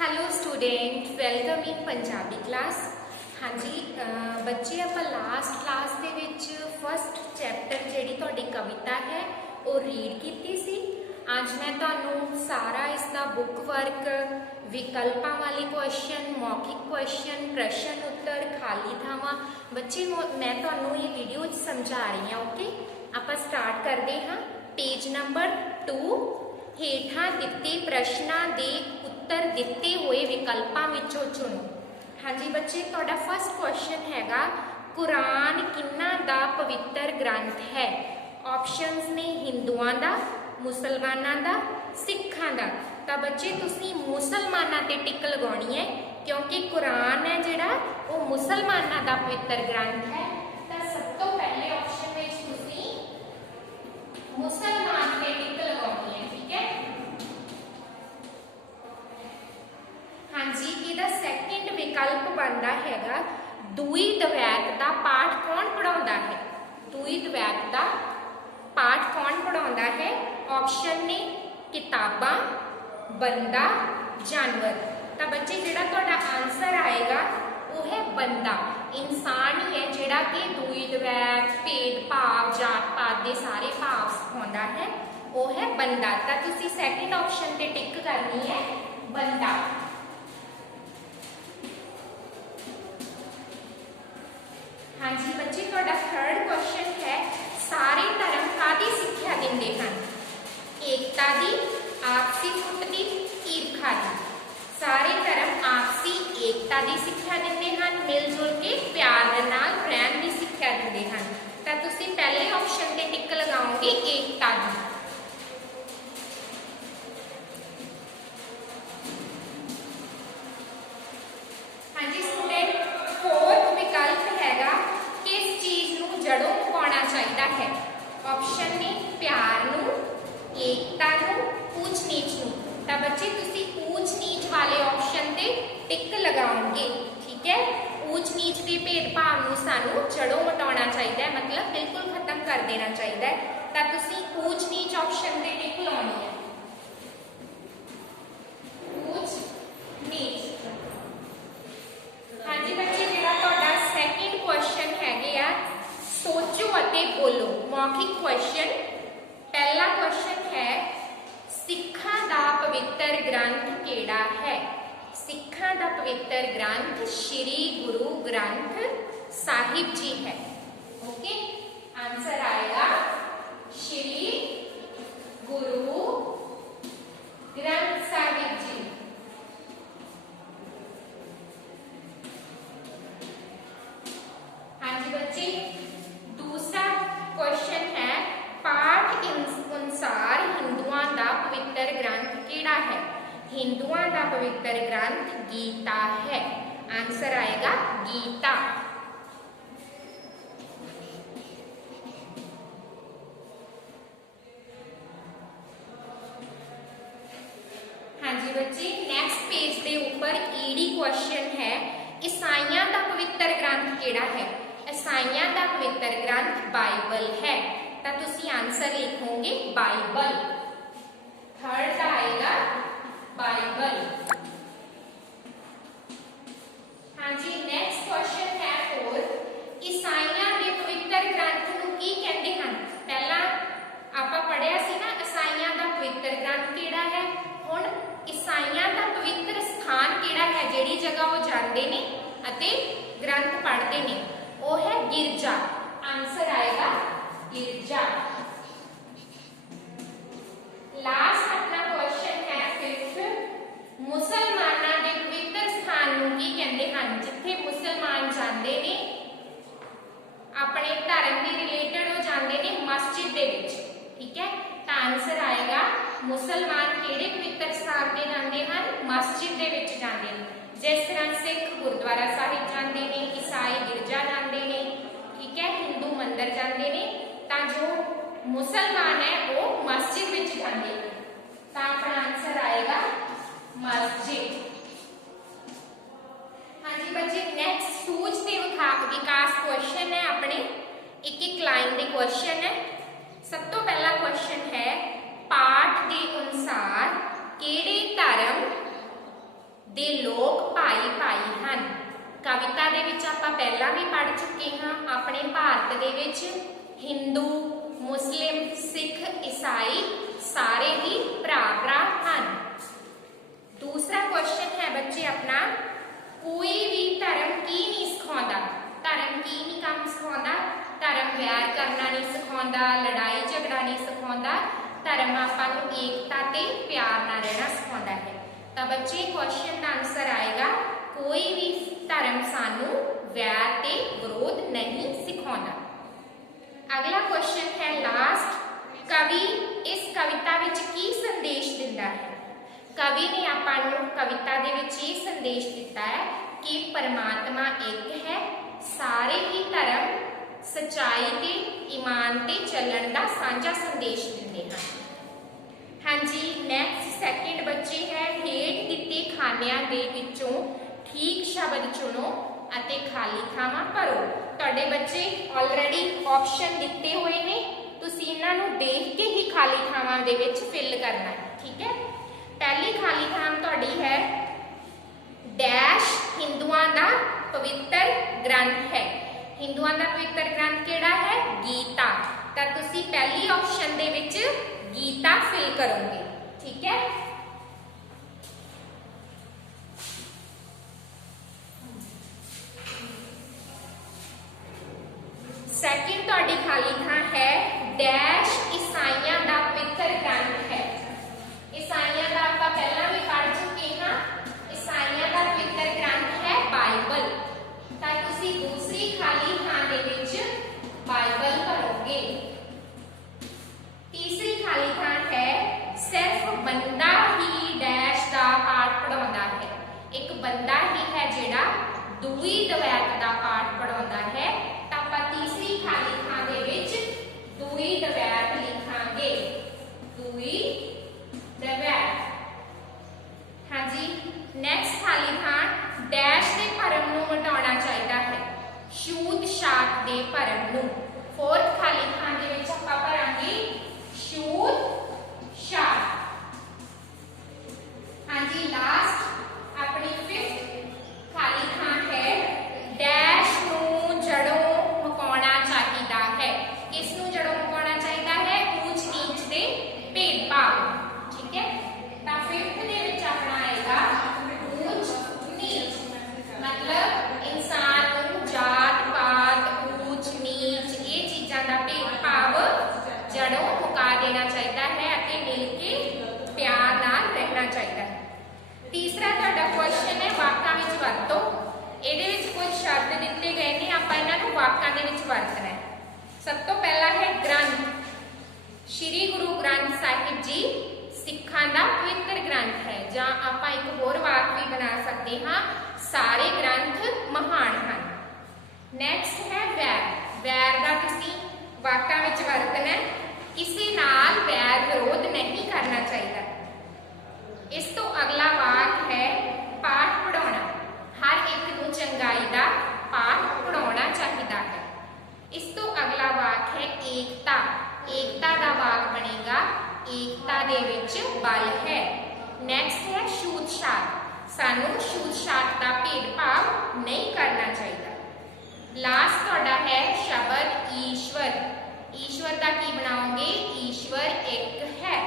Hello student, welcome in Punjabi class. हाँ जी बच्चे, आप लास्ट क्लास दे विच फस्ट चैप्टर जिहड़ी तुहाडी कविता है वो रीड कीती सी। अज मैं तुहानू सारा इसका बुक वर्क, विकल्पां वाले क्वेश्चन, मौखिक क्वेश्चन, प्रश्न उत्तर, खाली थावां बच्चे मैं तुहानू ये वीडियो समझा रही हाँ। ओके, आपां स्टार्ट करते हाँ। पेज नंबर 2 हेठां दिते प्रश्नां दे उत्तर दिते हुए विकल्पां विचों चुनो। हाँ जी बच्चे, तुहाडा फर्स्ट क्वेश्चन हैगा कुरान किन्ना दा पवित्र ग्रंथ है। ऑप्शंस ने हिंदुआं दा, मुसलमानां दा, सिखां दा। तां बच्चे तुसीं मुसलमानां ते टिक लगाउणी है क्योंकि कुरान है जिहड़ा वो मुसलमानां दा पवित्र ग्रंथ है। तां सब तो पहले ऑप्शन विच तुसीं मुसलमान ते टिक लगाउणी है। ठीक है, हाँ जी, इहदा सैकेंड विकल्प बनता हैगा दूई दवैत का पाठ कौन पढ़ाउंदा है। दूई दवैत का पाठ कौन पढ़ाउंदा है। ऑप्शन ने किताबां, बंदा, जानवर। तो बच्चे जिहड़ा तुहाडा आंसर आएगा वो है बंदा। इंसान ही है जिहड़ा कि दूई दवैत, भेदभाव, जात पात के सारे भाव सिखाउंदा है, वो है बंदा। तो तुसीं सैकेंड ऑप्शन ते टिक करनी है बंदा। हाँ जी बच्चे, तुहाडा थर्ड क्वेश्चन है सारे धर्म कादी सिक्ख्या दिंदे हन। एकता दी, आपसी फुट दी, ईर्खा दी। सारे धर्म आपसी एकता दी सिक्ख्या दिंदे हन, मिलजुल के प्यार दे नाल रहन दी सिक्ख्या दिंदे हन। तां तुसीं पहले ऑप्शन ते टिक लगाओगे एकता दी। हाँ जी स्टूडेंट, फोर्थ विकल्प हैगा किस चीज नूं जड़ों पाउणा चाहिदा है। ऑप्शन ने प्यार नूं, एकता नूं, ऊंच नीच नूं। तां बच्चे तुसीं ऊंच नीच वाले ऑप्शन ते टिक लगाओगे। ठीक है, ऊंच नीच के भेदभाव नूं सानूं जड़ों मिटाउणा चाहिदा है, मतलब बिल्कुल खत्म कर देना चाहिदा है। तां तुसीं ऊंच नीच ऑप्शन ते टिक लाउणी है। ऊंच नीच। हाँ जी बच्चे, जिहड़ा तुहाडा सैकेंड क्वेश्चन हैगे आ सोचो अते बोलो, मौखिक क्वेश्चन। पहला क्वेश्चन है सिखां दा पवित्र ग्रंथ केड़ा है। सिखां दा पवित्र ग्रंथ श्री गुरु ग्रंथ साहिब जी है। ओके, आंसर आएगा श्री गुरु ग्रंथ साहिब जी। हाँ जी बच्चे, दूसरा क्वेश्चन है पाठ अनुसार हिंदुआं दा पवित्र ग्रंथ केड़ा है। हिंदुआं दा पवित्र ग्रंथ गीता है। आंसर आएगा गीता। हाँ जी बच्चे, नेक्स्ट पेज के ऊपर ईडी क्वेश्चन है ईसाइयां दा पवित्र ग्रंथ केड़ा है। ईसाइयां दा पवित्र ग्रंथ बाइबल है। तो तुसी आंसर लिखोगे बाइबल। थर्ड आएगा बाइबल। हाँ जी, नेक्स्ट क्वेश्चन है फोर्थ ईसाइयां दे पवित्र ग्रंथ नूं की कहंदे हन। पहला आपां पढ़िया सी ना ईसाइयां दा पवित्र ग्रंथ केड़ा है। हुण ईसाइयां दा पवित्र स्थान केड़ा है, जिहड़ी जगह वो जांदे ने अते ग्रंथ पढ़ते ने, वो है गिरजा। आंसर आएगा गिरजा। लास्ट अपना क्वेश्चन है फिफ्थ मुसलमानां दे पवित्र स्थान नूं की कहंदे हन। जिथे मुसलमान जांदे ने अपने धर्म के रिलेटेड वो जांदे ने मस्जिद दे विच। ठीक है, तो आंसर आएगा मुसलमान केड़े पवित्र स्थान ते जांदे हन, मस्जिद दे विच जांदे ने। जिस तरह सिख गुरुद्वारा साहिब जाते हैं, ईसाई गिरजा जाते हैं, ठीक है, हिंदू मंदिर जाते हैं, तो जो मुसलमान है वो मस्जिद विच जाते हैं। तो अपना आंसर आएगा मस्जिद। हाँ जी बच्चे, नेक्स्ट सूझ ते विकास क्वेश्चन है अपने, एक एक लाइन के क्वेश्चन है। सब तो पहला क्वेश्चन है पाठ के अनुसार केड़े धर्म ਵਿੱਚ ਆਪਾਂ ਪਹਿਲਾਂ ਵੀ ਪੜ੍ਹ ਚੁੱਕੇ ਹਾਂ। ਆਪਣੇ ਭਾਰਤ ਦੇ ਵਿੱਚ ਹਿੰਦੂ, ਮੁਸਲਿਮ, ਸਿੱਖ, ਈਸਾਈ ਸਾਰੇ ਹੀ ਭਰਾ ਹਨ। दूसरा क्वेश्चन है बच्चे अपना, कोई भी धर्म की नहीं सिखाता, धर्म की नहीं काम सिखाता, धर्म वैर करना नहीं सिखाता, लड़ाई झगड़ा नहीं सिखाता, धर्म आपां नूं एकता ते प्यार नाल रहना सिखाता है। तो बच्चे क्वेश्चन का आंसर आएगा कोई भी धर्म सानू वैर ते विरोध नहीं सिखाता। अगला क्वेश्चन है लास्ट, कवि इस कविता विच की संदेश दिंदा है। कवि ने आपां नूं कविता दे विच ये संदेश दिता है कि परमात्मा एक है, सारे ही धर्म सच्चाई ते ईमान ते चलण दा सांझा संदेश दिंदे हैं। हाँ जी, नैक्सट सैकेंड बच्चे है, हेठ दिते खानियां दे विचों ठीक शब्द चुनो अते खाली थावां भरो। तुहाडे बच्चे ऑलरेडी ऑप्शन दिते हुए ने, तुसीं इन्हां नूं देख के ही खाली थावां दे विच फिल करना है। ठीक है, पहली खाली थां तुहाडी है डैश हिंदुआं दा पवित्र ग्रंथ है। हिंदुआं दा पवित्र ग्रंथ केड़ा है? गीता। तां तुसीं पहली ऑप्शन दे विच गीता फिल करोगे। ठीक है, सैकेंड तुहाडी खाली थां है डैश ईसाइयां दा पवित्र ग्रंथ है। ईसाइयां दा आपां पहला भी पढ़ चुके हां, ईसाइयां दा पवित्र ग्रंथ है बाइबल। तां तुसीं दूसरी खाली थां दे विच बाइबल भरोगे। तीसरी खाली थां है सिर्फ बंदा ही डैश दा पाठ पढ़ाउंदा है। एक बंदा ही है जिहड़ा दूई दवैत दा पाठ पढ़ाउंदा है। तां आपां तीसरी खाली थां दे विच दूई दवैत लिखांगे, दूई दवैत। हाँ जी, नैक्सट खाली थां डैश दे भरम नूं मिटाउणा चाहीदा है, छूत छात दे भरम नूं। फोर्थ खाली थां दे विच आपां भरांगे छूत छात। हाँ जी, लास्ट अपनी फिफ्थ खाली थां है डैश नूं जड़ों मुकाउणा चाहीदा है। किस नूं जड़ों मुकाउणा चाहीदा है? ऊंच नीच दे भेदभाव। ठीक है, तां फिफ्थ दे विच अपना आएगा ऊंच नीच, मतलब इंसान नूं जात पात ऊंच नीच ये चीज़ां दा भेदभाव जड़ों मुका देना चाहिदा है अते मिल के प्यार नाल रहना चाहिदा है। तीसरा तुहाडा क्वेश्चन है वाकां विच वरतो। इहदे विच कुछ शब्द दिते गए ने, आपां इन्हां नूं वाकां दे विच वरतना है। सब तो पहला है ग्रंथ। श्री गुरु ग्रंथ साहिब जी सिखां दा पवित्र ग्रंथ है, जां आपां एक होर वाक भी बना सकते हाँ, सारे ग्रंथ महान हैं। नैक्सट है वैर। वैर दा तुसीं वाकां विच वरतना है, किसी नाल वैर विरोध नहीं करना चाहिए। इस तो अगला वाक है पाठ पढ़ाउणा। हर एक नूं चंगाई दा पाठ पढ़ाउणा चाहिदा है। इस तो अगला वाक है एकता। एकता दा वाक बनेगा एकता दे विच बल है। नैक्सट है छूत छात। सानू छूत छात दा भेदभाव नहीं करना चाहिए। लास्ट तुहाडा है शब्द ईश्वर। ईश्वर दा की बनाओगे? ईश्वर एक है।